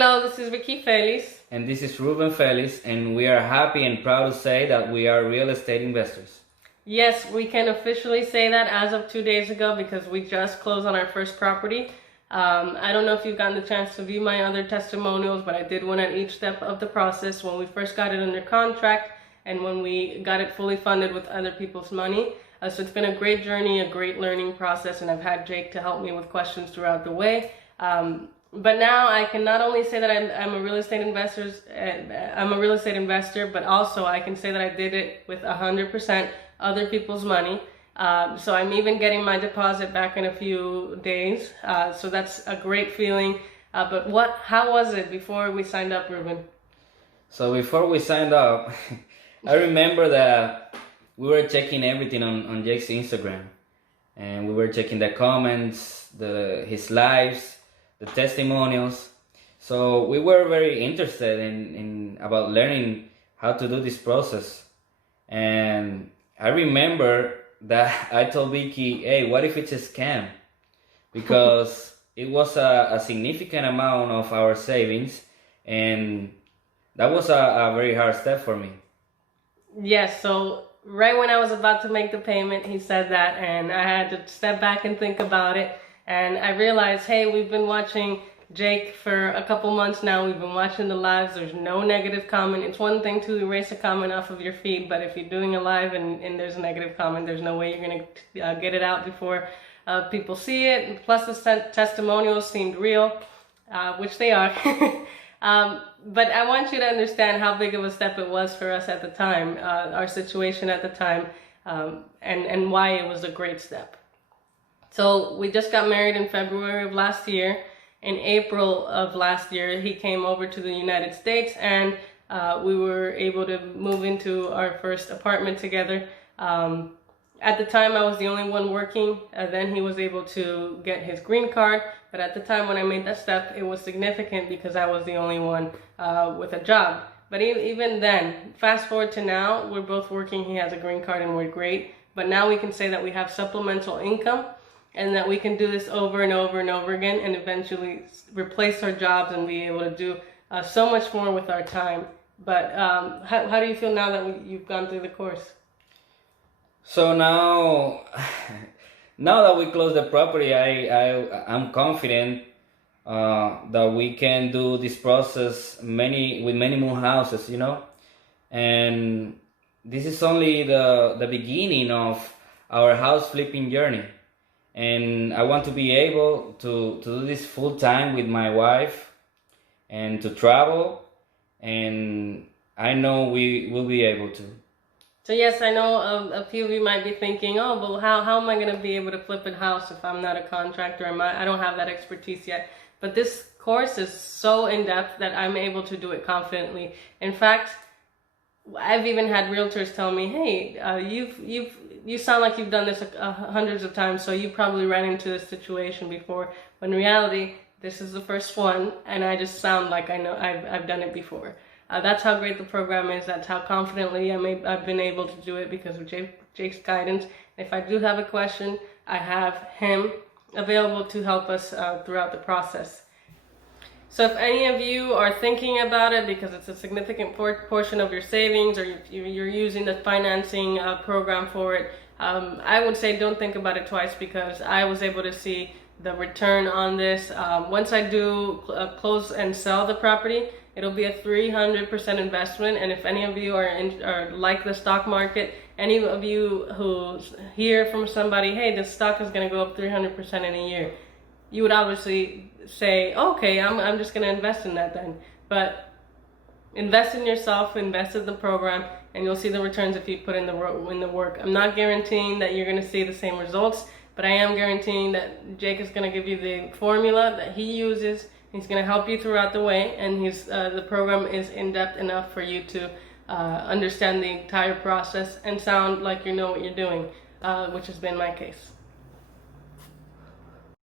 Hello, this is Vicky Feliz. And this is Ruben Feliz, and we are happy and proud to say that we are real estate investors. Yes, we can officially say that as of 2 days ago because we just closed on our first property. I don't know if you've gotten the chance to view my other testimonials, but I did one at each step of the process when we first got it under contract and when we got it fully funded with other people's money. So it's been a great journey, a great learning process, and I've had Jake to help me with questions throughout the way. But now I can not only say that I'm a real estate investor, but also I can say that I did it with 100% other people's money. So I'm even getting my deposit back in a few days. So that's a great feeling. But how was it before we signed up, Ruben? So before we signed up, I remember that we were checking everything on Jake's Instagram, and we were checking the comments, his lives, the testimonials. So we were very interested in about learning how to do this process. And I remember that I told Vicky, hey, what if it's a scam? Because it was a significant amount of our savings, and that was a very hard step for me. Yes, so right when I was about to make the payment, he said that, and I had to step back and think about it. And I realized, hey, we've been watching Jake for a couple months now. We've been watching the lives. There's no negative comment. It's one thing to erase a comment off of your feed, but if you're doing a live and there's a negative comment, there's no way you're going to get it out before people see it. And plus, the testimonials seemed real, which they are. But I want you to understand how big of a step it was for us at the time, our situation at the time, and why it was a great step. So we just got married in February of last year. In April of last year, he came over to the United States, and we were able to move into our first apartment together. At the time, I was the only one working. Then he was able to get his green card. But at the time when I made that step, it was significant because I was the only one with a job. But even then, fast forward to now, we're both working. He has a green card and we're great. But now we can say that we have supplemental income, and that we can do this over and over and over again and eventually replace our jobs and be able to do so much more with our time. But how do you feel now that you've gone through the course? So now that we closed the property, I'm confident that we can do this process with many more houses, and this is only the beginning of our house flipping journey. And I want to be able to do this full time with my wife and to travel, and I know we will be able to. So yes, I know a few of you might be thinking, oh, but how am I going to be able to flip a house if I'm not a contractor? I don't have that expertise yet. But this course is so in-depth that I'm able to do it confidently. In fact, I've even had realtors tell me, hey, you sound like you've done this hundreds of times, so you probably ran into this situation before. But in reality, this is the first one, and I just sound like I know I've done it before. That's how great the program is. That's how confidently I've been able to do it because of Jake's guidance. If I do have a question, I have him available to help us throughout the process. So if any of you are thinking about it because it's a significant portion of your savings, or you're using the financing program for it, I would say don't think about it twice, because I was able to see the return on this. Once I do close and sell the property, it'll be a 300% investment. And if any of you are like the stock market, any of you who hear from somebody, hey, this stock is going to go up 300% in a year, you would obviously say, okay, I'm just going to invest in that then. But invest in yourself, invest in the program, and you'll see the returns if you put in the work. I'm not guaranteeing that you're going to see the same results, but I am guaranteeing that Jake is going to give you the formula that he uses. He's going to help you throughout the way, and the program is in-depth enough for you to understand the entire process and sound like you know what you're doing, which has been my case.